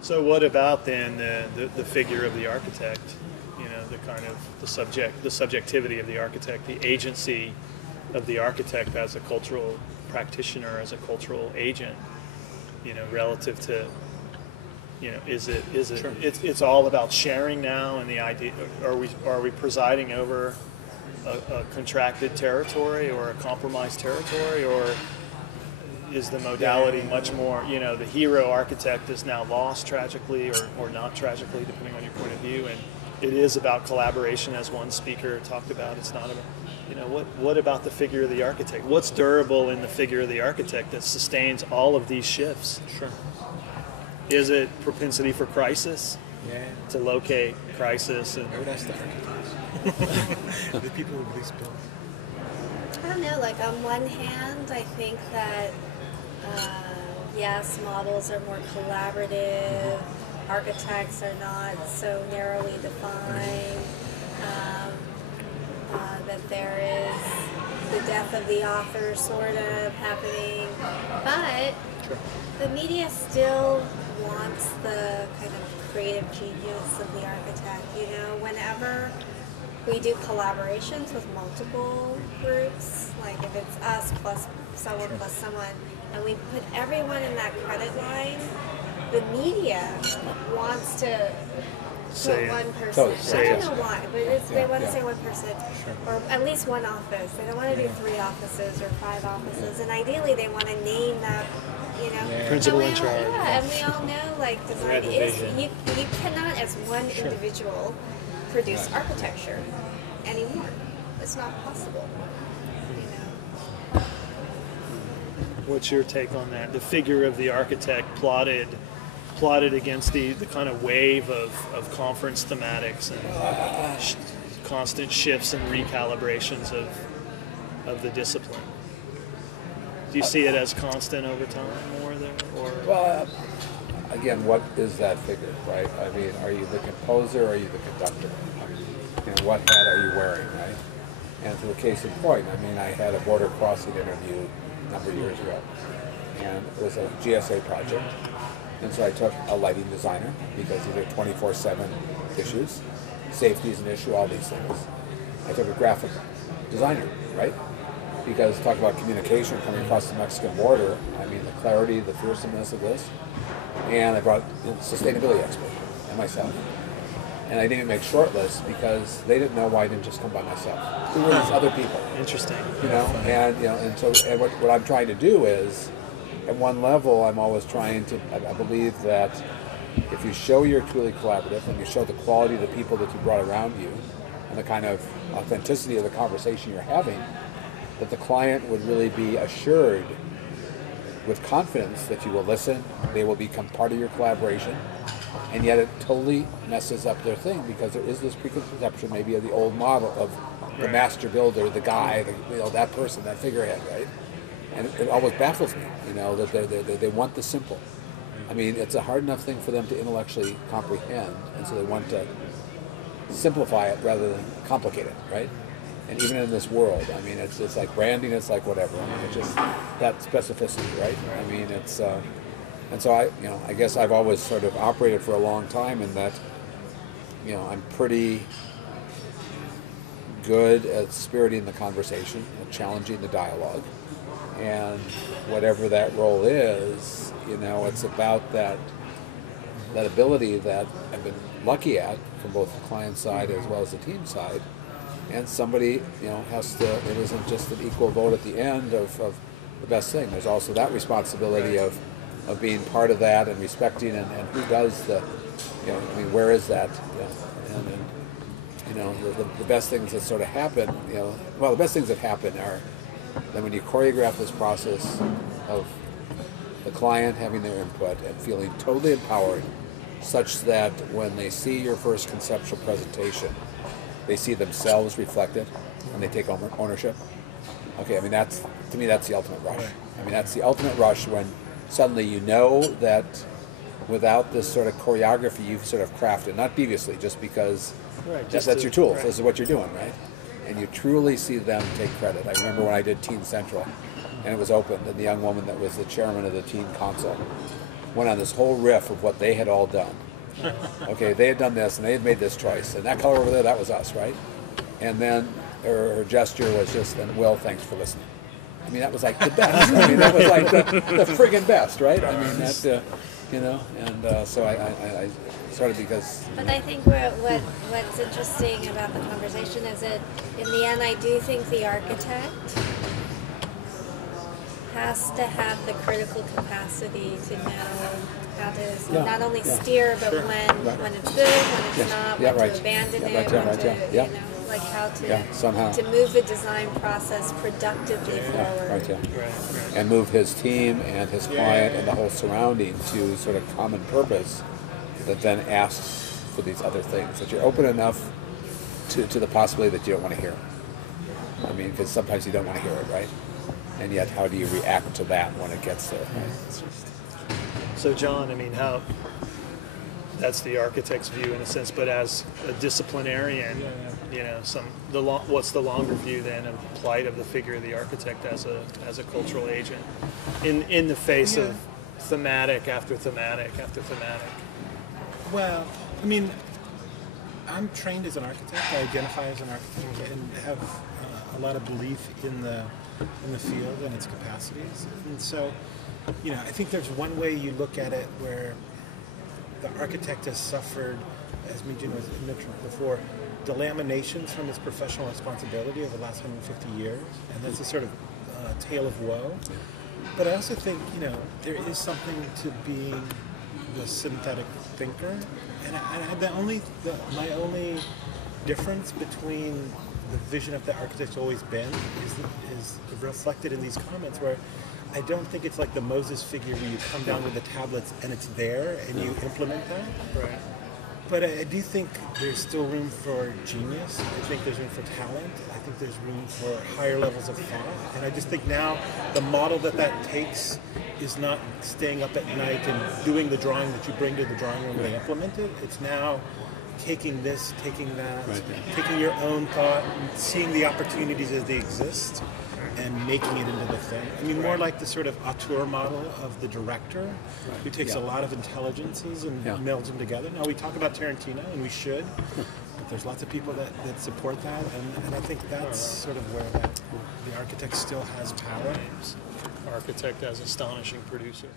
So what about then the figure of the architect? You know, the kind of the subjectivity of the architect, the agency of the architect as a cultural practitioner, as a cultural agent. You know, relative to, you know, is it Sure. it's all about sharing now, and the idea, are we presiding over a contracted territory or a compromised territory, or is the modality much more, you know, the hero architect is now lost tragically, or not tragically, depending on your point of view, and it is about collaboration, as one speaker talked about. It's not about, you know, what about the figure of the architect? What's durable in the figure of the architect that sustains all of these shifts? Sure. Is it propensity for crisis? Yeah. To locate crisis and I would ask the architects. The people who least build. I don't know, like on one hand, I think that, yes, models are more collaborative, architects are not so narrowly defined, that there is the death of the author sort of happening, but Sure. the media still wants the kind of creative genius of the architect, you know, whenever we do collaborations with multiple groups, like if it's us plus someone plus someone, and we put everyone in that credit line, the media wants to Say put it. one person. Totally. I Say don't it. know why, but they want to yeah. say one person, or at least one office. They don't want to do 3 offices or 5 offices, and ideally they want to name that, you know. Yeah. Principal And in we all- charge. Yeah, and we all know, like, design the is, vision. you cannot as one individual produce Right. architecture anymore. It's not possible, you know. What's your take on that? The figure of the architect plotted against the kind of wave of conference thematics and constant shifts and recalibrations of the discipline. Do you see it as constant over time more there? Or Well, again, what is that figure, right? I mean, are you the composer or are you the conductor? You know, what hat are you wearing, right? And to the case in point, I mean, I had a border crossing interview a number of years ago, and it was a GSA project. And so I took a lighting designer, because these are 24/7 issues. Safety is an issue, all these things. I took a graphic designer, right? Because talk about communication coming across the Mexican border, I mean, the clarity, the fearsomeness of this. And I brought a sustainability expert and myself. And I didn't even make shortlists because they didn't know why I didn't just come by myself. Who were these other people? interesting. You know, and so what I'm trying to do is, at one level, I'm always trying to, I believe that if you show you're truly collaborative and you show the quality of the people that you brought around you and the kind of authenticity of the conversation you're having, that the client would really be assured with confidence that you will listen, they will become part of your collaboration, and yet it totally messes up their thing because there is this preconception maybe of the old model of the master builder, the guy, that person, that figurehead, right? And it always baffles me, you know, that they want the simple. I mean, it's a hard enough thing for them to intellectually comprehend, and so they want to simplify it rather than complicate it, right? And even in this world, I mean, it's like branding, it's like whatever. I mean, it's just that specificity, right? I mean, it's, and so I guess I've always sort of operated for a long time in that, I'm pretty good at spiriting the conversation and challenging the dialogue. And whatever that role is, it's about that ability that I've been lucky at from both the client side as well as the team side. And somebody, has to, it isn't just an equal vote at the end of the best thing. There's also that responsibility of being part of that and respecting and who does the, where is that? The best things that sort of happen, the best things that happen are that when you choreograph this process of the client having their input and feeling totally empowered, such that when they see your first conceptual presentation, they see themselves reflected and they take ownership. Okay, I mean, to me that's the ultimate rush. I mean, that's the ultimate rush when suddenly you know that without this sort of choreography you've sort of crafted, not deviously, just because that's your tool. Right. This is what you're doing, right? And you truly see them take credit. I remember when I did Teen Central and it was opened, and the young woman that was the chairman of the teen council went on this whole riff of what they had all done. Okay, they had done this, and they had made this choice, and that color over there, that was us, right? And then her gesture was just, and Will, thanks for listening. I mean, that was like the best. I mean, that was like the friggin' best, right? I mean, that, you know, and so I started because... But I think what's interesting about the conversation is that in the end, I do think the architect has to have the critical capacity to know how to not only steer, but when it's good, when it's not, when to abandon it, when to, you know, like how to move the design process productively forward. And move his team and his client and the whole surrounding to sort of common purpose that then asks for these other things, that you're open enough to the possibility that you don't want to hear. I mean, because sometimes you don't want to hear it, right? And yet, how do you react to that when it gets there? Right? So, John, I mean, that's the architect's view in a sense, but as a disciplinarian, you know, what's the longer view then of the plight of the figure of the architect as a cultural agent in the face of thematic after thematic after thematic? Well, I mean, I'm trained as an architect. I identify as an architect and have a lot of belief in the field and its capacities. And so, you know, I think there's one way you look at it where the architect has suffered, as Michigan was mentioned before, delaminations from his professional responsibility over the last 150 years, and that's a sort of tale of woe. But I also think, you know, there is something to being the synthetic thinker, and my only difference between the vision of the architect's always been is reflected in these comments, where I don't think it's like the Moses figure where you come down with the tablets and it's there and you implement that. Right. But I do think there's still room for genius. I think there's room for talent. I think there's room for higher levels of thought. And I just think now the model that takes is not staying up at night and doing the drawing that you bring to the drawing room and implement it. It's now taking this, taking that, taking your own thought, and seeing the opportunities as they exist, and making it into the thing. I mean, more like the sort of auteur model of the director, who takes a lot of intelligences and melds them together. Now, we talk about Tarantino, and we should, but there's lots of people that support that, and I think that's sort of where the architect still has power. Architect as astonishing producer.